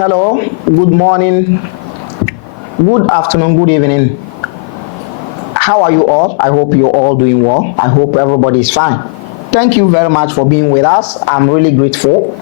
Hello, good morning, good afternoon, good evening. How are you all? I hope you're all doing well. I hope everybody is fine. Thank you very much for being with us. I'm really grateful.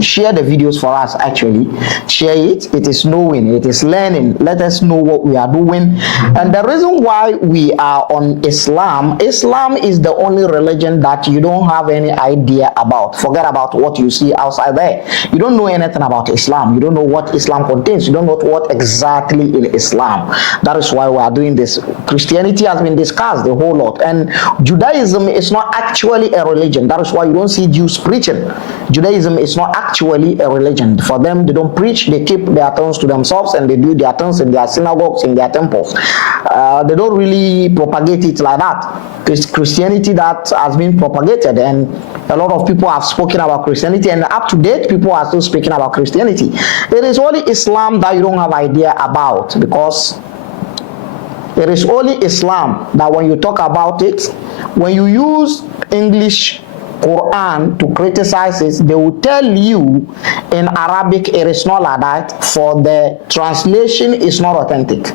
Share the videos for us, actually. Share it. It is knowing, it is learning. Let us know what we are doing. And the reason why we are on Islam is the only religion that you don't have any idea about. Forget about what you see outside there. You don't know anything about Islam. You don't know what Islam contains. You don't know what exactly in Islam. That is why we are doing this. Christianity has been discussed a whole lot. And Judaism is not actually a religion. That is why you don't see Jews preaching. Judaism is not actually a religion. For them, they don't preach. They keep their tongues to themselves and they do their tongues in their synagogues, in their temples. They don't really propagate it like that. It's Christianity that has been propagated, and a lot of people have spoken about Christianity, and up to date, people are still speaking about Christianity. It is only Islam that you don't have idea about, because it is only Islam that when you talk about it, when you use English Quran to criticize it, they will tell you in Arabic it is not like that, for the translation is not authentic.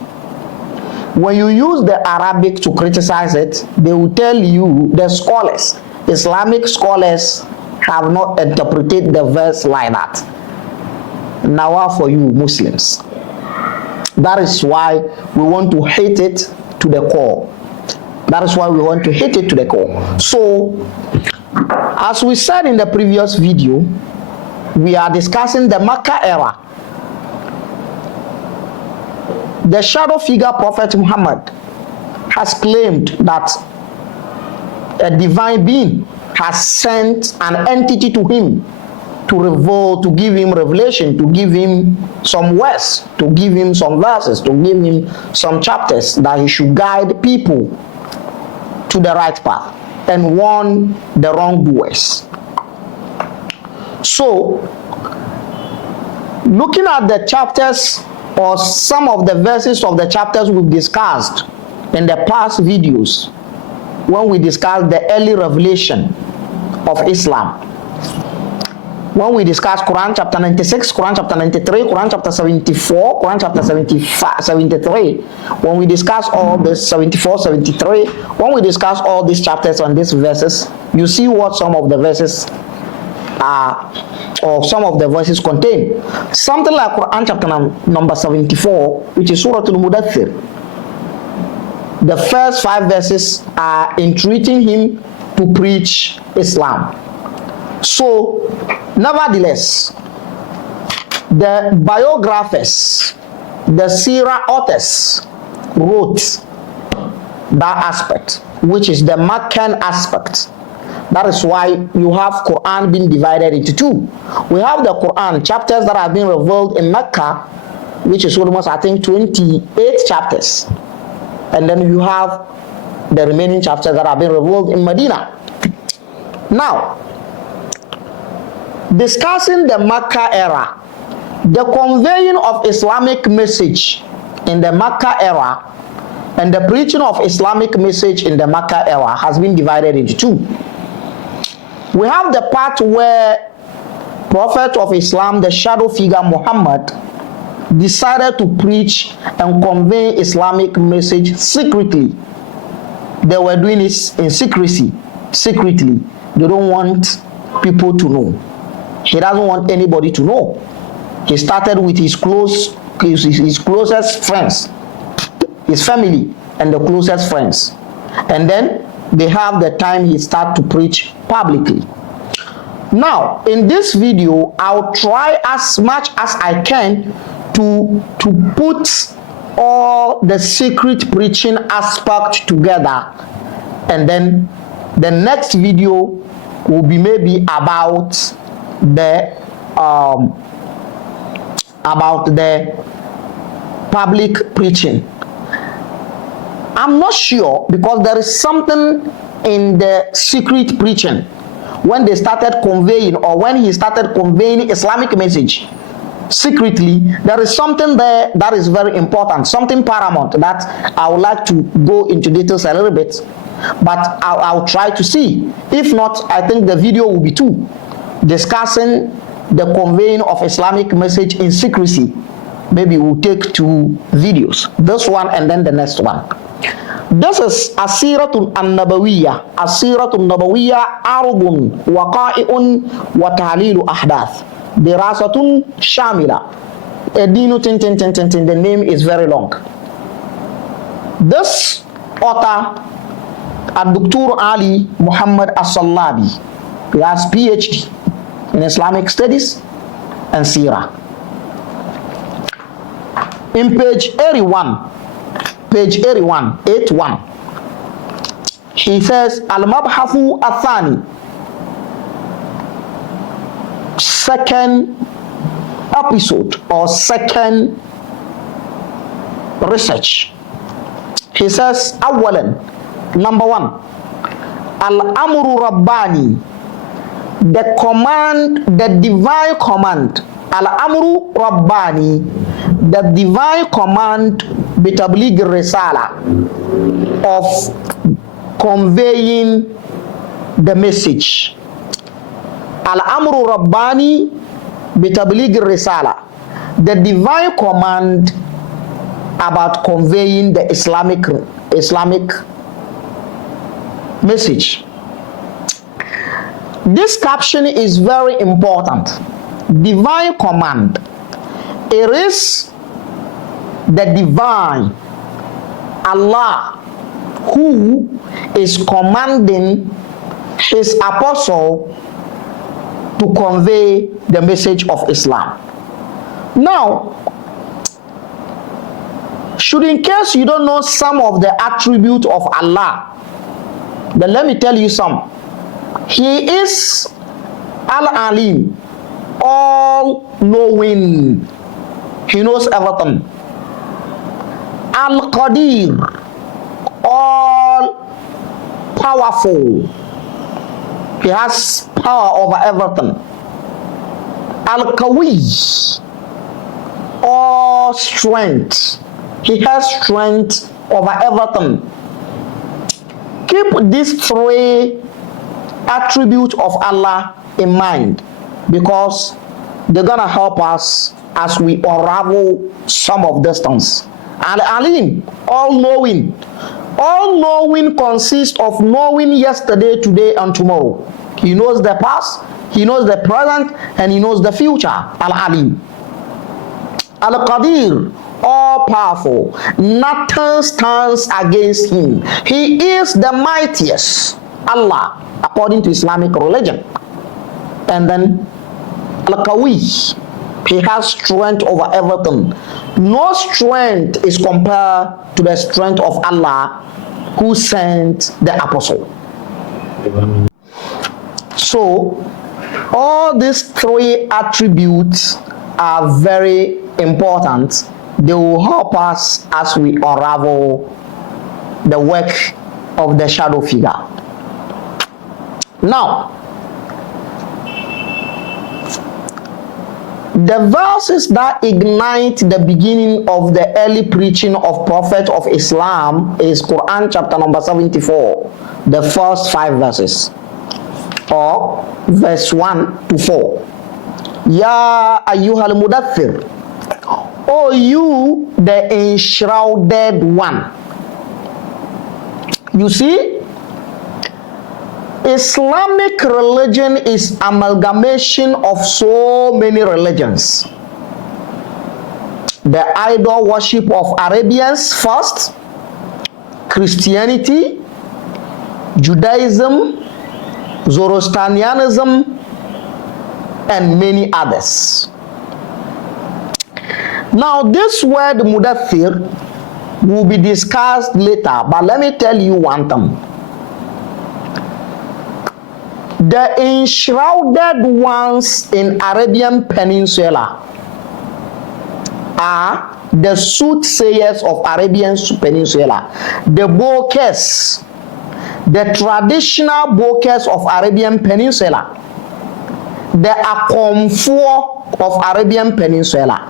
When you use the Arabic to criticize it, they will tell you the scholars, Islamic scholars, have not interpreted the verse like that. Now for you Muslims. That is why we want to hate it to the core. That is why we want to hate it to the core. So, as we said in the previous video, we are discussing the Mecca era. The shadow figure Prophet Muhammad has claimed that a divine being has sent an entity to him to reveal, to give him revelation, to give him some words, to give him some verses, to give him some chapters that he should guide people to the right path and warn the wrongdoers. So, looking at the chapters or some of the verses of the chapters we've discussed in the past videos, when we discussed the early revelation of Islam, when we discuss Quran chapter 96, Quran chapter 93, Quran chapter 74, Quran chapter 73, when we discuss all this 74, 73, when we discuss all these chapters and these verses, you see what some of the verses are, or some of the verses contain. Something like Quran chapter number 74, which is Surah Al-Mudaththir. The first 5 verses are entreating him to preach Islam. So, nevertheless, the biographers, the Sirah authors, wrote that aspect, which is the Meccan aspect. That is why you have Quran being divided into 2. We have the Quran chapters that have been revealed in Mecca, which is almost, I think, 28 chapters. And then you have the remaining chapters that have been revealed in Medina. Now, discussing the Mecca era, the conveying of Islamic message in the Mecca era and the preaching of Islamic message in the Mecca era has been divided into 2. We have the part where Prophet of Islam, the shadow figure Muhammad, decided to preach and convey Islamic message secretly. They were doing it in secrecy, secretly. They don't want people to know. He doesn't want anybody to know. He started with his closest friends, his family and the closest friends. And then they have the time he started to preach publicly. Now, in this video, I'll try as much as I can to put all the secret preaching aspect together. And then the next video will be maybe about the public preaching. I'm not sure, because there is something in the secret preaching when they started conveying, or when he started conveying Islamic message secretly. There is something there that is very important, something paramount that I would like to go into details a little bit, but I'll try to see. If not, I think the video will be 2, discussing the conveying of Islamic message in secrecy. Maybe we'll take 2 videos. This one and then the next one. This is Asiratun an-Nabawiyya. Asiratun Nabawiyya arbun waqa'i'un wa ta'lilu ahdath. Dirasatun shamila. Edinu tin. The name is very long. This author, Dr. Ali Muhammad As-Sallabi, he has PhD in Islamic Studies and Sirah. In page 81, he says, Al-Mabhathu Athani, second episode or second research. He says, Awalan, number 1, Al-Amru Rabbani, the command, the divine command. Al-Amru Rabbani, the divine command, bitabligh risala, of conveying the message. Al-Amru Rabbani, bitabligh risala, the divine command about conveying the Islamic message. This caption is very important. Divine command. It is the divine Allah who is commanding his apostle to convey the message of Islam. Now, should in case you don't know some of the attributes of Allah, then let me tell you some. He is Al-Alim, all-knowing. He knows everything. Al-Qadir, all-powerful. He has power over everything. Al-Qawi, all strength. He has strength over everything. Keep these 3 attributes of Allah in mind, because they're gonna help us as we unravel some of these things. Al-Alim, all-knowing. All-knowing consists of knowing yesterday, today, and tomorrow. He knows the past, he knows the present, and he knows the future. Al-Alim. Al-Qadir, all-powerful. Nothing stands against him. He is the mightiest. Allah, according to Islamic religion. And then Al-Qawi, he has strength over everything. No strength is compared to the strength of Allah who sent the apostle. So all these 3 attributes are very important. They will help us as we unravel the work of the shadow figure. Now, the verses that ignite the beginning of the early preaching of Prophet of Islam is Quran chapter number 74, the first 5 verses, or verse 1 to 4. Ya ayyuhal mudaththir, O you the enshrouded one. You see, Islamic religion is amalgamation of so many religions. The idol worship of Arabians first, Christianity, Judaism, Zoroastrianism, and many others. Now, this word mudaththir will be discussed later, but let me tell you one thing. The enshrouded ones in Arabian Peninsula are the soothsayers of Arabian Peninsula, the bokers, the traditional bokers of Arabian Peninsula, the akomfor of Arabian Peninsula.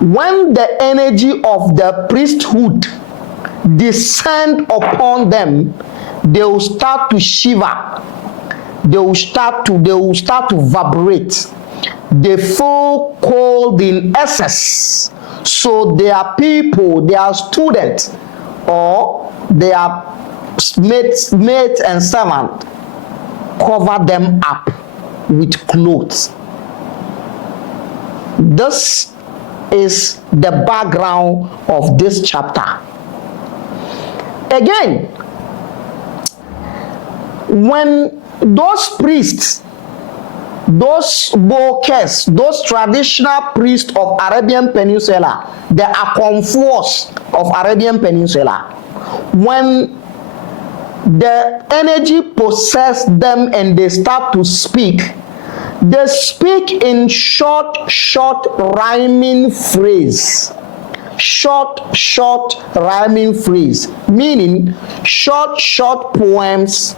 When the energy of the priesthood descend upon them, they will start to shiver. They will start to vibrate. They feel cold in excess. So their people, their students, or their mate and servant cover them up with clothes. This is the background of this chapter. Again, when those priests, those bokers, those traditional priests of Arabian Peninsula, the Akonfuos of Arabian Peninsula, when the energy possessed them and they start to speak, they speak in short rhyming phrase. Short rhyming phrase, meaning short poems,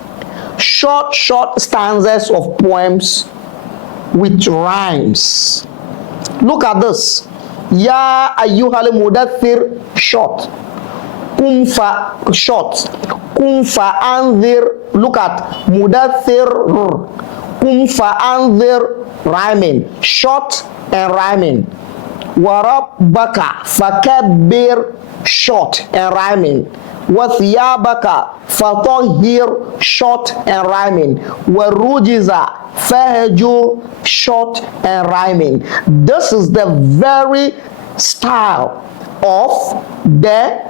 short stanzas of poems with rhymes. Look at this. Ya ayyuhal mudaththir, short. Kumfa, short. Kumfa anzir, look at mudaththir. Kumfa anzir, rhyming, short and rhyming. Warabbaka fakabbir, short and rhyming. Wathiyabaka fatahhir, short and rhyming. Warujiza fahjur, short and rhyming. This is the very style of the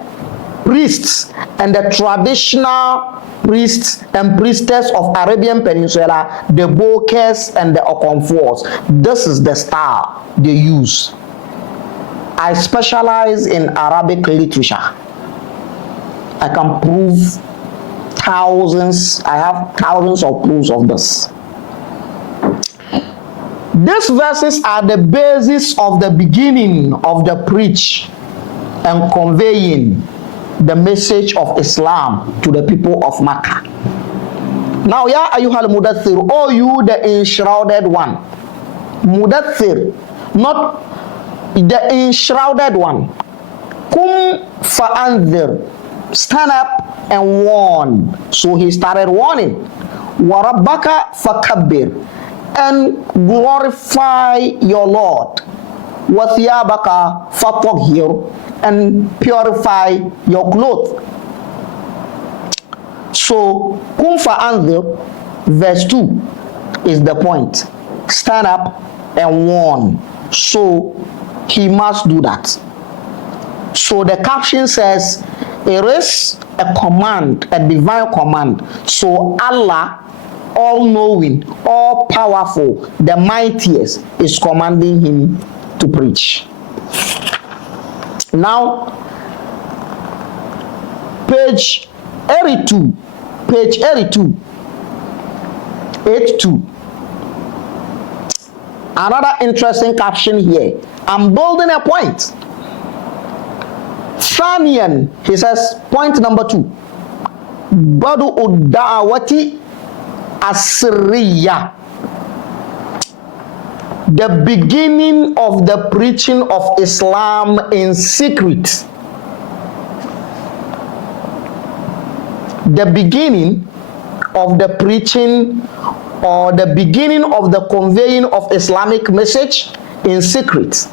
priests and the traditional priests and priestess of Arabian Peninsula, the Bokers and the Okonfuos. This is the style they use. I specialize in Arabic literature. I can prove thousands, I have thousands of proofs of this. These verses are the basis of the beginning of the preach and conveying the message of Islam to the people of Mecca. Now, ya ayyuhal mudaththir, oh you the enshrouded one. Mudaththir, not the enshrouded one. Kum fa'anzir, stand up and warn. So he started warning. Warabbaka fakabbir, and glorify your Lord. Wathiyabaka fatahhir, and purify your clothes. So kum fa'anzir, verse 2 is the point. Stand up and warn. So he must do that. So the caption says it is a command, a divine command. So Allah, all-knowing, all-powerful, the mightiest, is commanding him to preach. Now, page 82, 82. Another interesting caption here. I'm building a point. Thanian, he says, point number 2. Badu'ud da'awati asriya. The beginning of the preaching of Islam in secret. The beginning of the preaching or the beginning of the conveying of Islamic message in secret.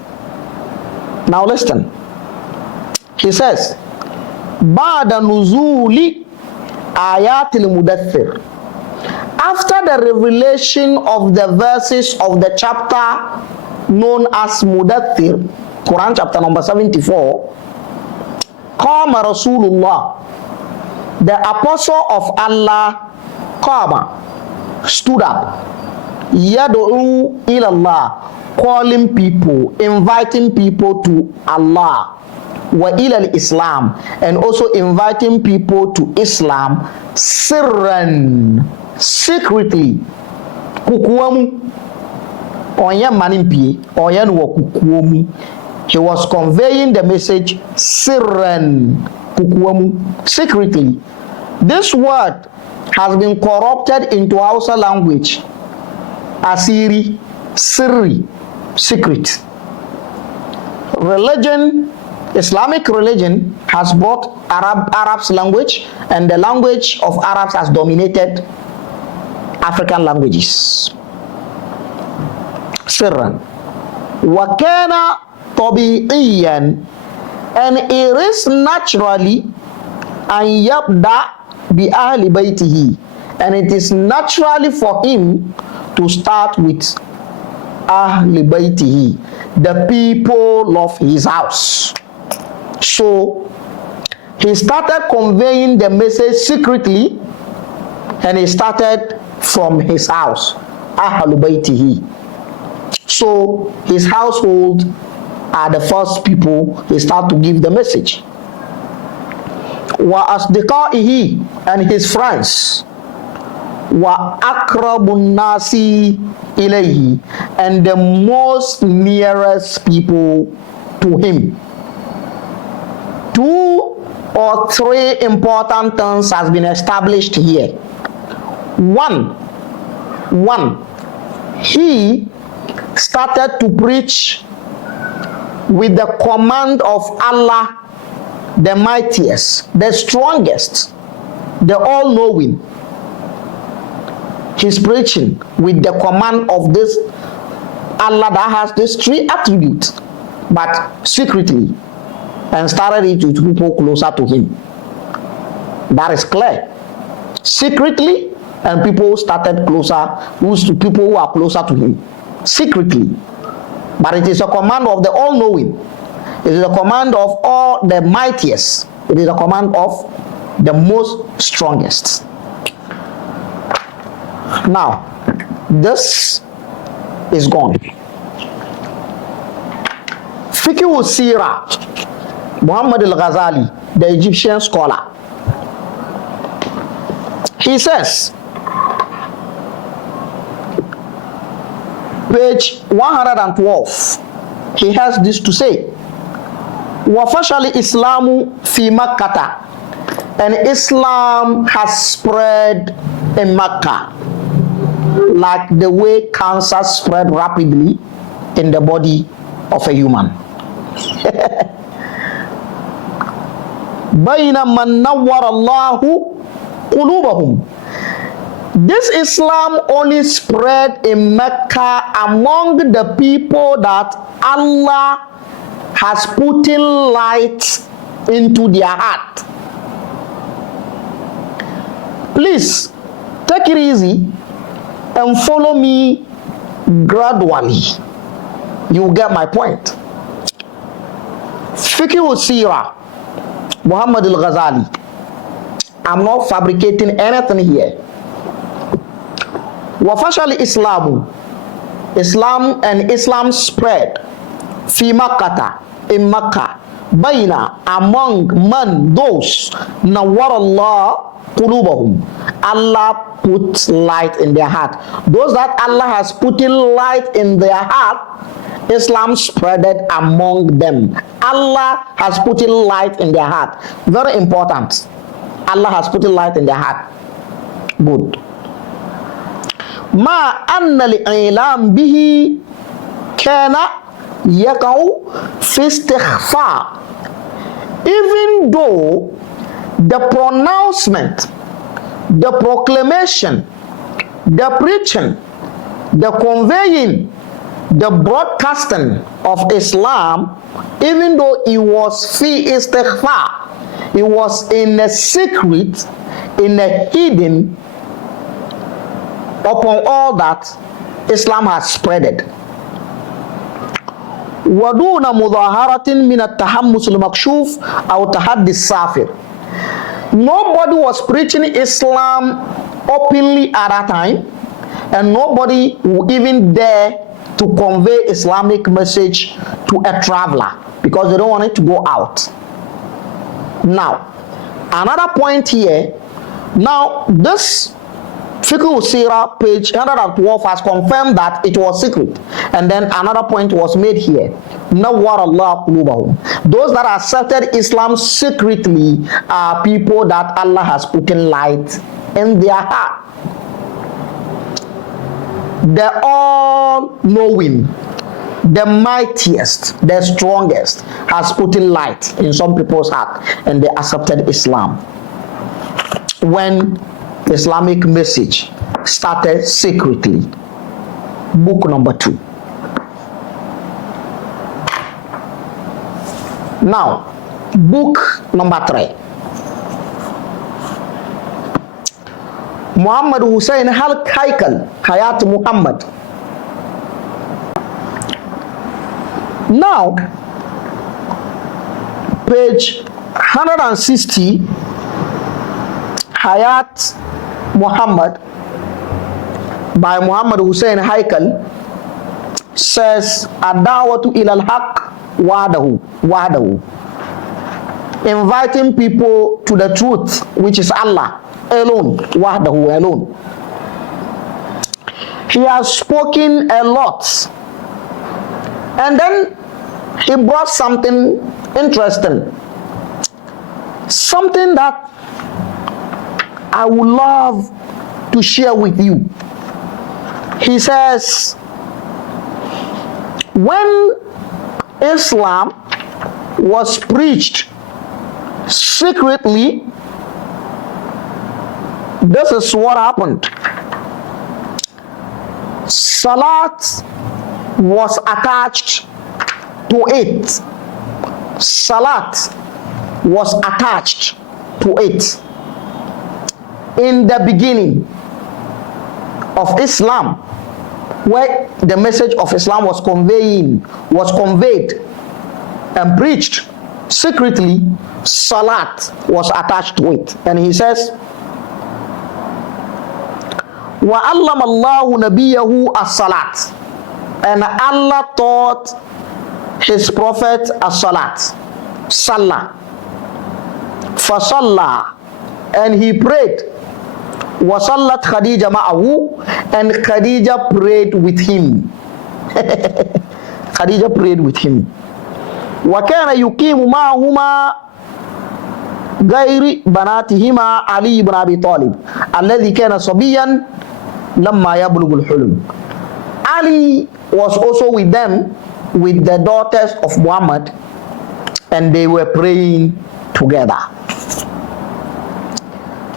Now listen. He says, Ba'da nuzuli ayatil mudaththir. After the revelation of the verses of the chapter known as Mudaththir, Quran chapter number 74, Qama Rasulullah, the apostle of Allah, Qama, stood up, Yad'u ilallah, calling people, inviting people to Allah, wa ilal Islam, and also inviting people to Islam, sirran, secretly, kukuamu, onya manimpi, onya nuwa kukuamu. He was conveying the message sirran, kukuamu, secretly. This word has been corrupted into Hausa language, asiri, sirri, secret. Religion, Islamic religion has brought Arab's language, and the language of Arabs has dominated African languages. sirran. Wa kana tabi'iyan, and it is naturally an yabda bi ahli baytihi, and it is naturally for him to start with ahli baytihi, the people of his house. So he started conveying the message secretly, and he started from his house, ahli baytihi. So his household are the first people he start to give the message. Wa asdiqaihi, and his friends. Wa akrabun nasi ilayhi, and the most nearest people to him. 2 or 3 important things has been established here. One, he started to preach with the command of Allah, the mightiest, the strongest, the all-knowing. He's preaching with the command of this Allah that has these 3 attributes, but secretly, and started it with people closer to him. That is clear. Secretly, and people started closer, people who are closer to him. Secretly. But it is a command of the all-knowing. It is a command of all the mightiest. It is a command of the most strongest. Now, this is gone. Fiqh Sira, Muhammad al-Ghazali, the Egyptian scholar, he says, page 112, he has this to say: وَفَشَلِ Islamu fi Makkah, and Islam has spread in Mecca like the way cancer spread rapidly in the body of a human. بَيْنَ مَنْ نَوَّرَ اللَّهُ قُلُوبَهُمْ. This Islam only spread in Mecca among the people that Allah has put in light into their heart. Please take it easy and follow me gradually. You get my point. Fiqh Sira, Muhammad al-Ghazali. I'm not fabricating anything here. Wafashal Islamu, Islam and Islam spread fi Makkah, in Mecca, Baina, among man, those nawwarallah qulubahum, Allah puts light in their heart. Those that Allah has put in light in their heart, Islam spreaded among them. Allah has put in light in their heart. Very important. Allah has put in light in their heart. Good. Ma anna li'ilam bihi kana yakau fi istighfar. Even though the pronouncement, the proclamation, the preaching, the conveying, the broadcasting of Islam, even though it was fi istighfar, it was in a secret, in a hidden, upon all that Islam has spreaded. ودون مظاهرة من التحمس المكشوف أو تحدي السافر. Nobody was preaching Islam openly at that time, and nobody would even dare to convey Islamic message to a traveler because they don't want it to go out. Now, another point here. Now, this Fiqh Sira, page 112, has confirmed that it was secret. And then another point was made here. Nawwar Allah qulubahum. Those that accepted Islam secretly are people that Allah has put in light in their heart. The all-knowing, the mightiest, the strongest has put in light in some people's heart, and they accepted Islam. When Islamic message started secretly. Book number 2. Now, book number 3. Muhammad Hussein Haikal, Hayat Muhammad. Now, page 160, Hayat Muhammad by Muhammad Hussein Haikal says, Ad-dawatu ila al-haq wahdahu. Inviting people to the truth, which is Allah alone, wahdahu alone. He has spoken a lot. And then he brought something interesting. Something that I would love to share with you. He says, when Islam was preached secretly, this is what happened. Salat was attached to it. Salat was attached to it. In the beginning of Islam, where the message of Islam was conveyed and preached secretly, Salat was attached to it. And he says, وَأَلَّمَ اللَّهُ نَبِيَّهُ as-salat. And Allah taught his prophet as-salat. Salah. فَصَلَّى. And he prayed. وَصَلَّتْ Khadija ma'ahu. And Khadija prayed with him. Khadija prayed with him. وَكَانَ يُقِيمُ مَعَهُمَا غَيْرِ بَنَاتِهِمَا عَلِيُّ بْنَ أَبِي طَالِبٍ الَّذِي كَانَ صَبِيًّا لَمَّا يَبْلُغُ الْحُلُمِ. Ali was also with them, with the daughters of Muhammad, and they were praying together.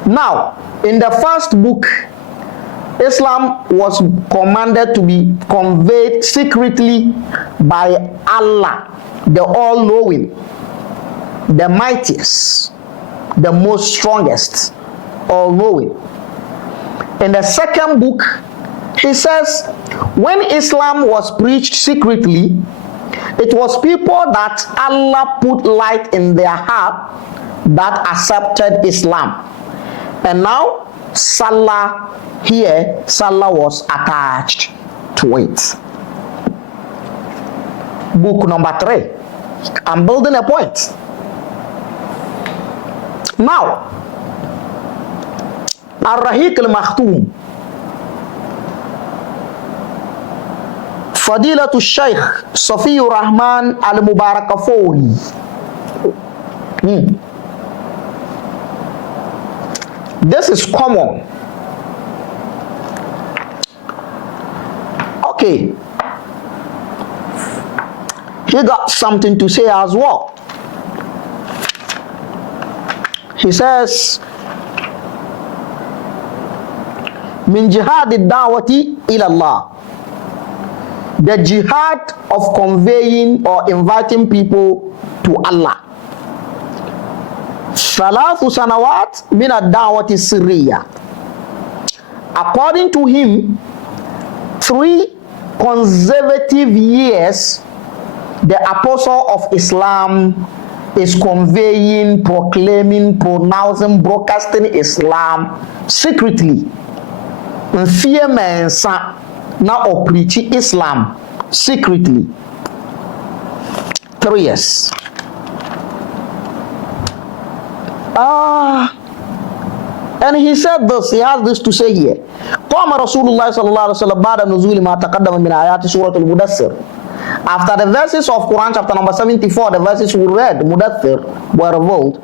Now, in the first book, Islam was commanded to be conveyed secretly by Allah, the all-knowing, the mightiest, the most strongest, all-knowing. In the second book, he says, when Islam was preached secretly, it was people that Allah put light in their heart that accepted Islam. And now, Salah here, Salah was attached to it. Book number 3. I'm building a point. Now, Ar-Rahiq al-Makhtoum, Fadilatu Shaykh Safiur Rahman al-Mubarakafuri. This is common. Okay. He got something to say as well. He says, Min jihad ad-da'wati ila Allah. The jihad of conveying or inviting people to Allah. Thalathu sanawat min ad-da'wati sirriya. According to him, 3 consecutive years, the apostle of Islam is conveying, proclaiming, pronouncing, broadcasting Islam secretly. Fear men now preach Islam secretly. 3 years. And he said this, he has this to say here. قام رسول الله صلى الله عليه وسلم بعد نزول ما تقدم من آيات سورة المدثر. After the verses of Quran chapter number 74, the verses we read, Mudathir, were revealed,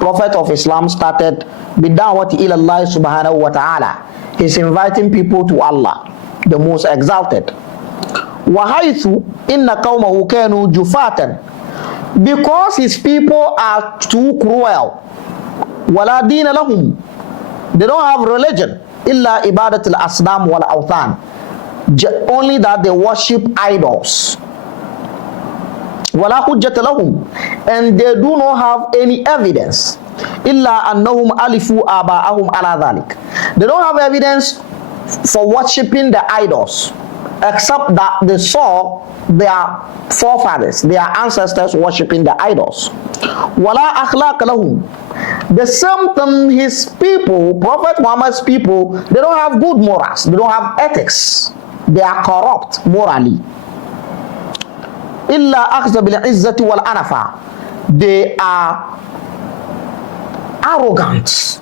Prophet of Islam started bidawati ila Allah subhanahu wa ta'ala. He's inviting people to Allah, the most exalted. وَحَيْثُ إِنَّ قَوْمَهُ كَانُوا جُفَاتًا. Because his people are too cruel. وَلَا دِينَ لَهُمْ. They don't have religion. إِلَّا إِبَادَةِ الْأَصْنَامِ وَالْأَوْثَانِ. Only that they worship idols. وَلَا حُجَّةَ لَهُمْ, and they do not have any evidence. إِلَّا أَنَّهُمْ أَلِفُوا آبَاءَهُمْ عَلَى ذَلِكَ. They don't have evidence for worshipping the idols, except that they saw their forefathers, their ancestors worshipping the idols. وَلَا أَخْلَاقَ لَهُمْ. The same thing, his people, Prophet Muhammad's people, they don't have good morals, they don't have ethics, they are corrupt morally. إِلَّا أَخْذَ بِالْعِزَّةِ وَالْأَنَفَةِ. They are arrogant.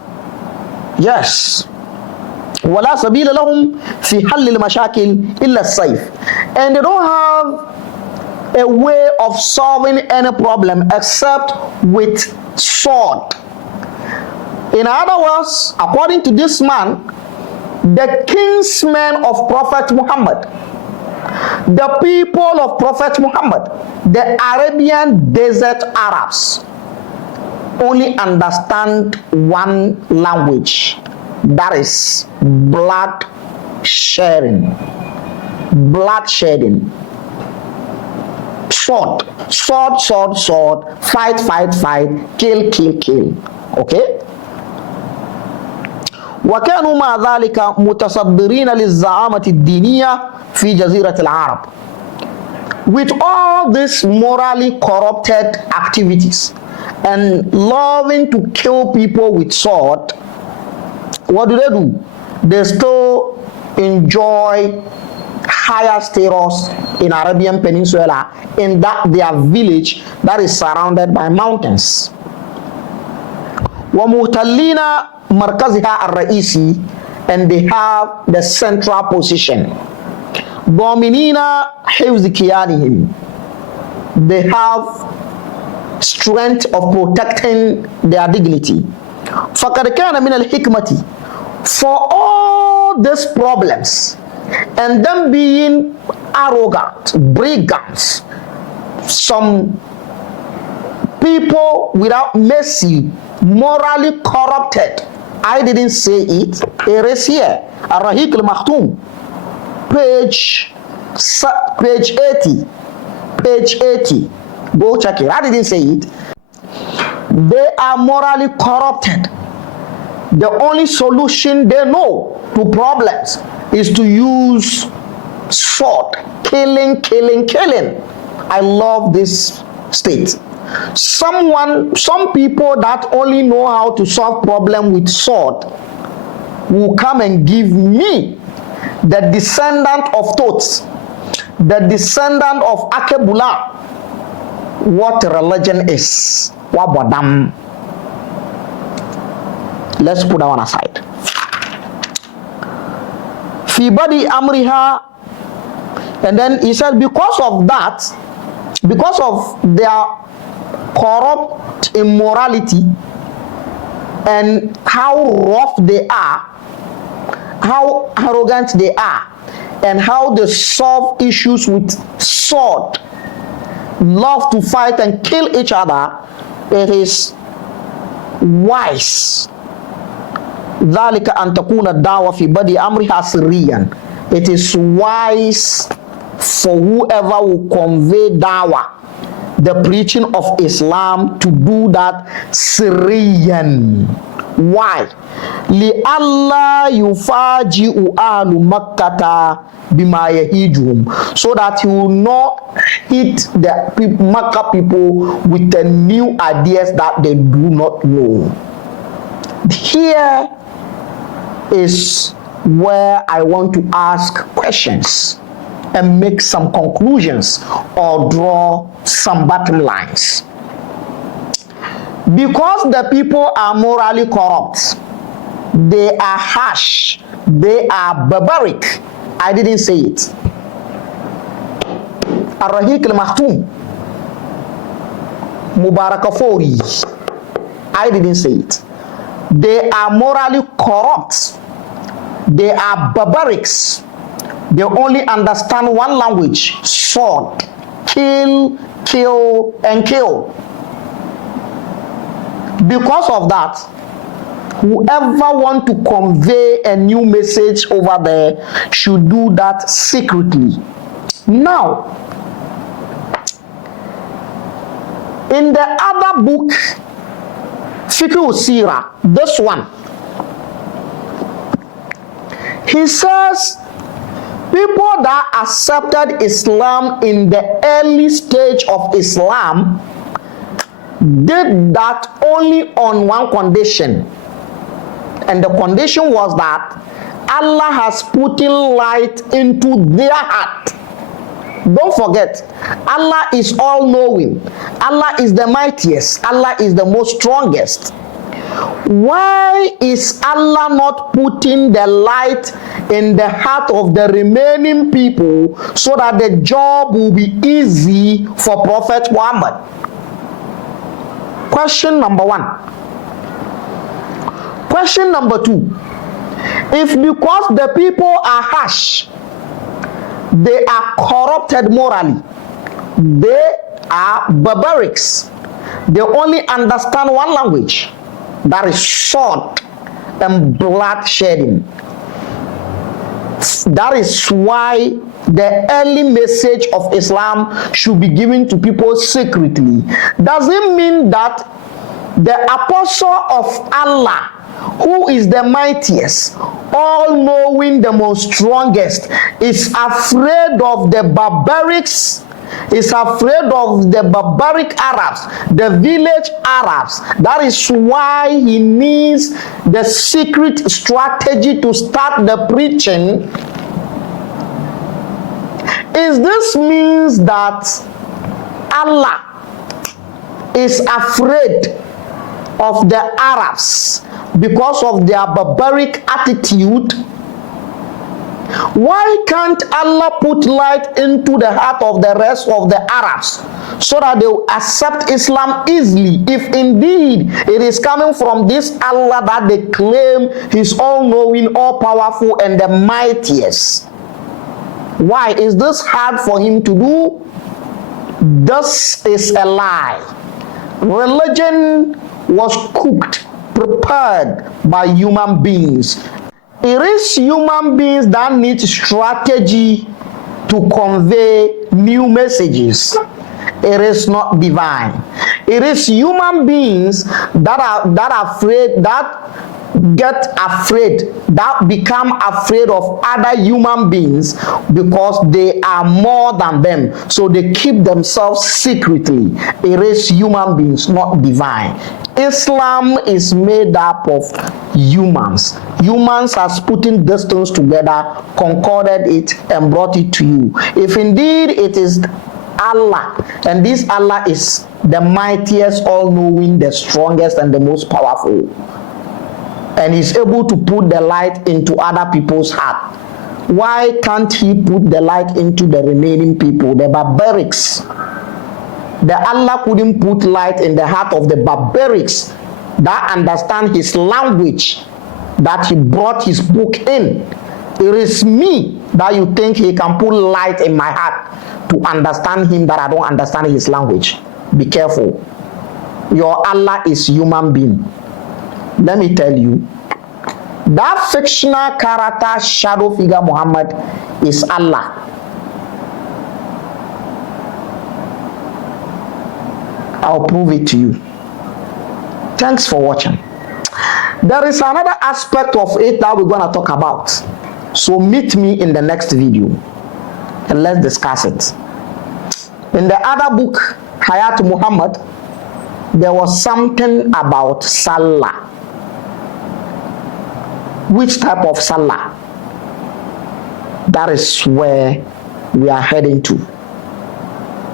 Yes. وَلَا سَبِيلَ لَهُمْ فِي حَلِّ الْمَشَاكِلِ إِلَّا السَّيْفِ. And they don't have a way of solving any problem except with sword. In other words, according to this man, the kinsmen of Prophet Muhammad, the people of Prophet Muhammad, the Arabian desert Arabs, only understand one language, that is blood shedding. Blood shedding. Sword, sword, sword, sword, fight, fight, fight, kill, kill, kill. Okay? وكانوا مع ذلك متصدرين للزعامة الدينية في جزيرة العرب. With all these morally corrupted activities and loving to kill people with sword, what do? They still enjoy higher status in Arabian Peninsula, in that their village that is surrounded by mountains. ومحتلين مركزها الرئيسي, and they have the central position. ضامنين حفظ كيانهم, they have strength of protecting their dignity. فقد كان من الحكمة, for all these problems and them being arrogant, brigands, some people without mercy, morally corrupted. I didn't say it, it is here. Ar-Rahiq al-Makhtum, page 80. Page 80. Go check it. I didn't say it. They are morally corrupted. The only solution they know to problems is to use sword. Killing, killing, killing. I love this state. Some people that only know how to solve problem with sword will come and give me, the descendant of Thoth, the descendant of Akebula, what religion is. Wabadam. Let's put that one aside. Fi badi amriha, and then he said, because of that, because of their corrupt immorality and how rough they are, how arrogant they are, and how they solve issues with sword, love to fight and kill each other, it is wise. ذلك أن تكون الدعوة في بدء أمرها سريا. It is wise for whoever will convey dawah, the preaching of Islam, to do that Syrian. Why? لِأَلَّا يُفَاجِئُ أَهْلُ مَكَّةَ بِمَا يَهِيجُهُمْ, so that he will not hit the Mecca people with the new ideas that they do not know. Here is where I want to ask questions and make some conclusions or draw some bottom lines. Because the people are morally corrupt, they are harsh, they are barbaric. I didn't say it. Ar-Rahiq al-Makhtum, Mubarakafori, I didn't say it. They are morally corrupt. They are barbarics. They only understand one language, sword. Kill, kill, and kill. Because of that, whoever want to convey a new message over there should do that secretly. Now, In the other book, Fiqh Sira, this one, he says people that accepted Islam in the early stage of Islam did that only on one condition, and the condition was that Allah has put in light into their heart. Don't forget, Allah is all-knowing. Allah is the mightiest. Allah is the most strongest. Why is Allah not putting the light in the heart of the remaining people so that the job will be easy for Prophet Muhammad? Question number one. Question number two. If because the people are harsh, they are corrupted morally, they are barbarics, they only understand one language, that is sword and blood shedding. That is why the early message of Islam should be given to people secretly. Does it mean that the apostle of Allah, who is the mightiest, all-knowing, the most strongest, is afraid of the barbarics, is afraid of the barbaric Arabs, the village Arabs? That is why he needs the secret strategy to start the preaching. Is this means that Allah is afraid of the Arabs because of their barbaric attitude? Why can't Allah put light into the heart of the rest of the Arabs so that they will accept Islam easily, if indeed it is coming from this Allah that they claim He's all-knowing, all-powerful, and the mightiest? Why is this hard for Him to do? This is a lie. Religion was cooked, prepared by human beings. It is human beings that need strategy to convey new messages. It is not divine. It is human beings that are afraid, that get afraid, that become afraid of other human beings because they are more than them. So they keep themselves secretly. It is human beings, not divine. Islam is made up of humans. Humans has putting these things together, concorded it, and brought it to you. If indeed it is Allah, and this Allah is the mightiest, all-knowing, the strongest, and the most powerful, and is able to put the light into other people's heart, why can't He put the light into the remaining people, the barbarics? The Allah couldn't put light in the heart of the barbarics that understand His language, that He brought His book in. It is me that you think He can put light in my heart to understand Him, that I don't understand His language. Be careful. Your Allah is human being. Let me tell you, that fictional character, shadow figure Muhammad, is Allah. I'll prove it to you. Thanks for watching. There is another aspect of it that we're going to talk about. So meet me in the next video and let's discuss it. In the other book, Hayat Muhammad, there was something about Salat. Which type of Salat? That is where we are heading to.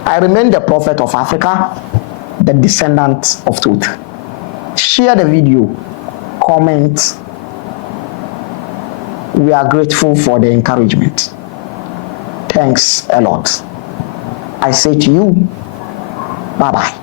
I remain the prophet of Africa, the descendant of truth. Share the video, comment. We are grateful for the encouragement. Thanks a lot. I say to you, bye-bye.